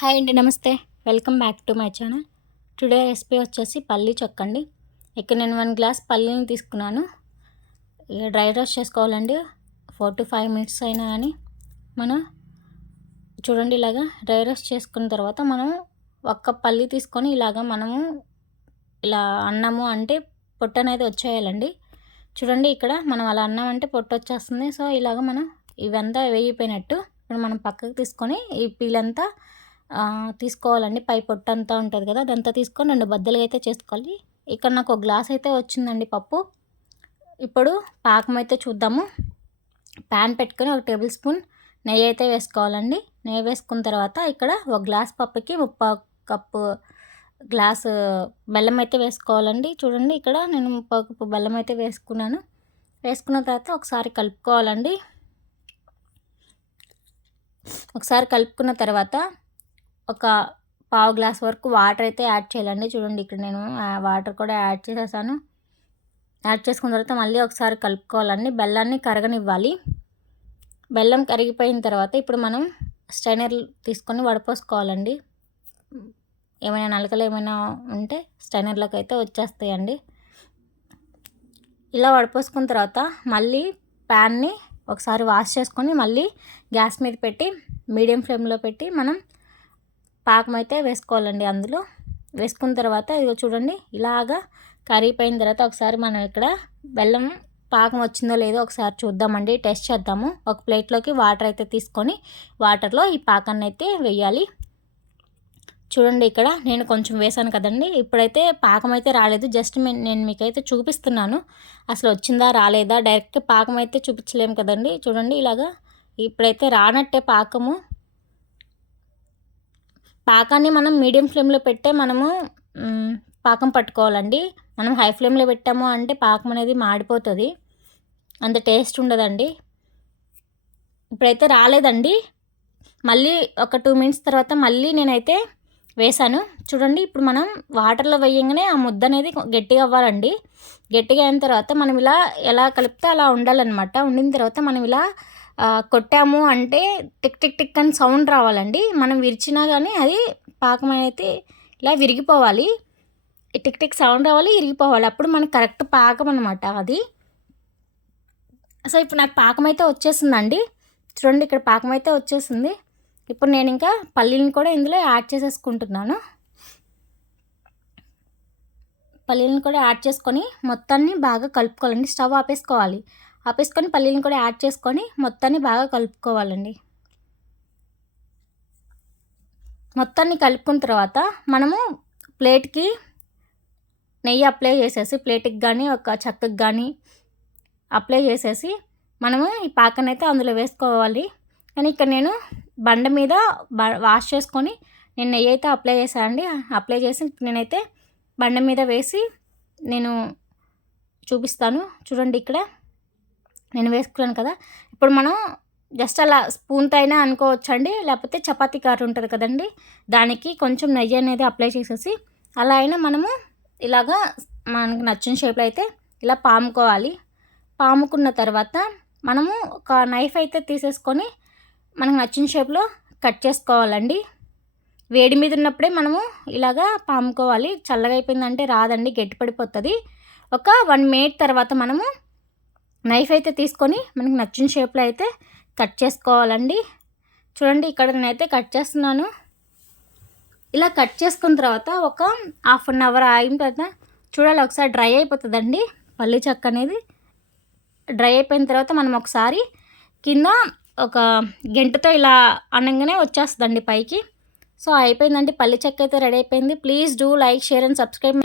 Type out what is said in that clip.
Hi అండి నమస్తే. Welcome back to my channel. Today recipe వచ్చేసి పల్లీ చొక్కండి ఇక్కడ నేను వన్ గ్లాస్ పల్లీని తీసుకున్నాను. ఇక డ్రై రోస్ట్ చేసుకోవాలండి. ఫోర్ టు ఫైవ్ మినిట్స్ అయినా కానీ మనం చూడండి ఇలాగా డ్రై రోస్ట్ చేసుకున్న తర్వాత మనం ఒక్క పల్లి తీసుకొని ఇలాగ మనము ఇలా అన్నము అంటే పొట్టు అనేది వచ్చేయాలండి. చూడండి ఇక్కడ మనం అలా అన్నం అంటే పొట్టు వచ్చేస్తుంది. సో ఇలాగ మనం ఇవంతా వేయిపోయినట్టు ఇప్పుడు మనం పక్కకు తీసుకొని ఈ పీలంతా తీసుకోవాలండి. పై పొట్టు అంతా ఉంటుంది కదా అదంతా తీసుకొని రెండు బద్దలుగా అయితే చేసుకోవాలి. ఇక్కడ నాకు ఒక గ్లాస్ అయితే వచ్చిందండి పప్పు. ఇప్పుడు పాకం అయితే చూద్దాము. ప్యాన్ పెట్టుకొని ఒక టేబుల్ స్పూన్ నెయ్యి అయితే వేసుకోవాలండి. నెయ్యి వేసుకున్న తర్వాత ఇక్కడ ఒక గ్లాస్ పప్పుకి ముప్పై కప్పు గ్లాస్ బెల్లం అయితే వేసుకోవాలండి. చూడండి ఇక్కడ నేను ముప్పై కప్పు బెల్లం అయితే వేసుకున్నాను. వేసుకున్న తర్వాత ఒకసారి కలుపుకోవాలండి. ఒకసారి కలుపుకున్న తర్వాత ఒక పావు గ్లాస్ వరకు వాటర్ అయితే యాడ్ చేయాలండి. చూడండి ఇక్కడ నేను వాటర్ కూడా యాడ్ చేసేసాను. యాడ్ చేసుకున్న తర్వాత మళ్ళీ ఒకసారి కలుపుకోవాలండి. బెల్లాన్ని కరగనివ్వాలి. బెల్లం కరిగిపోయిన తర్వాత ఇప్పుడు మనం స్ట్రైనర్ తీసుకొని వడపోసుకోవాలండి. ఏమైనా నలకలు ఏమైనా ఉంటే స్ట్రైనర్లోకి అయితే వచ్చేస్తాయండి. ఇలా వడపోసుకున్న తర్వాత మళ్ళీ ప్యాన్ని ఒకసారి వాష్ చేసుకొని మళ్ళీ గ్యాస్ మీద పెట్టి మీడియం ఫ్లేమ్లో పెట్టి మనం పాకం అయితే వేసుకోవాలండి అందులో. వేసుకున్న తర్వాత ఇదిగో చూడండి ఇలాగా కరిగిపోయిన తర్వాత ఒకసారి మనం ఇక్కడ బెల్లం పాకం వచ్చిందో లేదో ఒకసారి చూద్దామండి. టెస్ట్ చేద్దాము. ఒక ప్లేట్లోకి వాటర్ అయితే తీసుకొని వాటర్లో ఈ పాకాన్ని అయితే వేయాలి. చూడండి ఇక్కడ నేను కొంచెం వేసాను కదండి. ఇప్పుడైతే పాకం అయితే రాలేదు. జస్ట్ నేను మీకైతే చూపిస్తున్నాను. అసలు వచ్చిందా రాలేదా? డైరెక్ట్ పాకం అయితే చూపించలేము కదండి. చూడండి ఇలాగా ఇప్పుడైతే రానట్టే పాకము. పాకాన్ని మనం మీడియం ఫ్లేమ్లో పెట్టే మనము పాకం పట్టుకోవాలండి. మనం హై ఫ్లేమ్లో పెట్టాము అంటే పాకం అనేది మాడిపోతుంది. అంత టేస్ట్ ఉండదండి. ఇప్పుడైతే రాలేదండి. మళ్ళీ ఒక టూ మినిట్స్ తర్వాత మళ్ళీ నేనైతే వేసాను. చూడండి ఇప్పుడు మనం వాటర్లో వేయంగానే ఆ ముద్ద అనేది గట్టిగా అవ్వాలండి. గట్టిగా అయిన తర్వాత మనం ఇలా ఎలా కలిపితే అలా ఉండాలన్నమాట. ఉండిన తర్వాత మనం ఇలా కొట్టాము అంటే టిక్ టిక్ టిక్ అని సౌండ్ రావాలండి. మనం విరిచినా కానీ అది పాకం అయితే ఇలా విరిగిపోవాలి. టిక్ టిక్ సౌండ్ రావాలి విరిగిపోవాలి. అప్పుడు మనకు కరెక్ట్ పాకం అనమాట అది. సో ఇప్పుడు నాకు పాకం అయితే వచ్చేసిందండి. చూడండి ఇక్కడ పాకం అయితే వచ్చేసింది. ఇప్పుడు నేను ఇంకా పల్లీలను కూడా ఇందులో యాడ్ చేసేసుకుంటున్నాను. పల్లీలను కూడా యాడ్ చేసుకొని మొత్తాన్ని బాగా కలుపుకోవాలండి. స్టవ్ ఆపేసుకోవాలి. ఆపేసుకొని పల్లీలను కూడా యాడ్ చేసుకొని మొత్తాన్ని బాగా కలుపుకోవాలండి. మొత్తాన్ని కలుపుకున్న తర్వాత మనము ప్లేట్కి నెయ్యి అప్లై చేసేసి ప్లేట్కి కానీ ఒక చెక్కకి కానీ అప్లై చేసేసి మనము ఈ పాకనైతే అయితే అందులో వేసుకోవాలి. కానీ ఇక్కడ నేను బండ మీద వాష్ చేసుకొని నేను నెయ్యి అయితే అప్లై చేశానండి అప్లై చేసి నేనైతే బండ మీద వేసి నేను చూపిస్తాను. చూడండి ఇక్కడ. నేను వేసుకున్నాను కదా. ఇప్పుడు మనం జస్ట్ అలా స్పూన్తో అయినా అనుకోవచ్చండి. లేకపోతే చపాతీ కారు ఉంటుంది కదండి. దానికి కొంచెం నెయ్యి అనేది అప్లై చేసేసి అలా అయినా మనము ఇలాగా మనకు నచ్చిన షేప్లో అయితే ఇలా పాముకోవాలి. పాముకున్న తర్వాత మనము ఒక నైఫ్ అయితే తీసేసుకొని మనకు నచ్చిన షేప్లో కట్ చేసుకోవాలండి. వేడి మీద ఉన్నప్పుడే మనము ఇలాగా పాముకోవాలి. చల్లగా అయిపోయిందంటే రాదండి. గట్టిపడిపోతుంది ఒక వన్ మినిట్ తర్వాత మనము నైఫ్ అయితే తీసుకొని మనకి నచ్చిన షేప్లో అయితే కట్ చేసుకోవాలండి. చూడండి ఇక్కడ నేనైతే కట్ చేస్తున్నాను. ఇలా కట్ చేసుకున్న తర్వాత ఒక హాఫ్ అన్ అవర్ అయిన తర్వాత చూడాలి ఒకసారి డ్రై అయిపోతుందండి పల్లి చెక్క అనేది. డ్రై అయిపోయిన తర్వాత మనం ఒకసారి కింద ఒక గంటతో ఇలా అనగానే వచ్చేస్తుందండి పైకి. సో అయిపోయిందండి పల్లి చెక్క అయితే రెడీ అయిపోయింది. Please do like share and subscribe